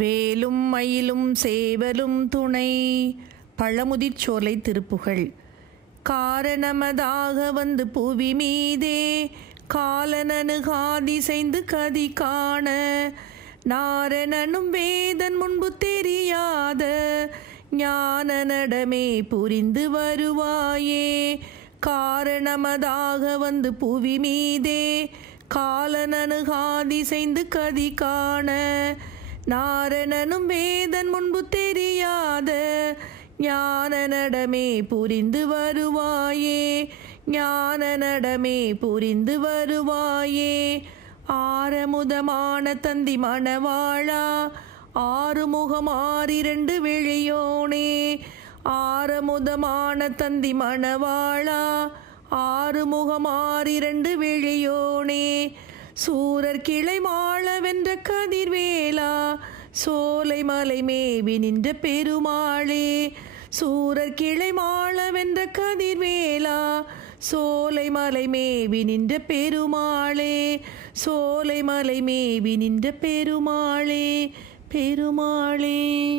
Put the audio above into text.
வேலும் மயிலும் சேவலும் துணை. பழமுதிர்ச்சோலை திருப்புகள். காரணமதாக வந்து புவி மீதே. காலனனுகாதிசைந்து கதி காண. நாரணனும் வேதன் முன்பு தெரியாத. ஞான நடமே புரிந்து வருவாயே. காரணமதாக வந்து புவி மீதே. காலனனுகாதிசைந்து கதி காண. நாரணனும் வேதன் முன்பு தெரியாத ஞான நடமே புரிந்து வருவாயே ஞான நடமே புரிந்து வருவாயே. ஆரமுதமான தந்தி மணவாழா ஆறுமுகம் ஆறிரண்டு வெளியோனே ஆரமுதமான தந்தி மணவாழா ஆறுமுகம் ஆறிரண்டு வெளியோனே சூரர் கிளை மாளவென்ற கதிர்வேலா சோலை மலை மேவி நின்ற பெருமாளே. சூரர் கிளை மாளவென்ற கதிர்வேலா சோலை மலை மேவி நின்ற பெருமாளே. சோலை மலை மேவி நின்ற பெருமாளே பெருமாளே.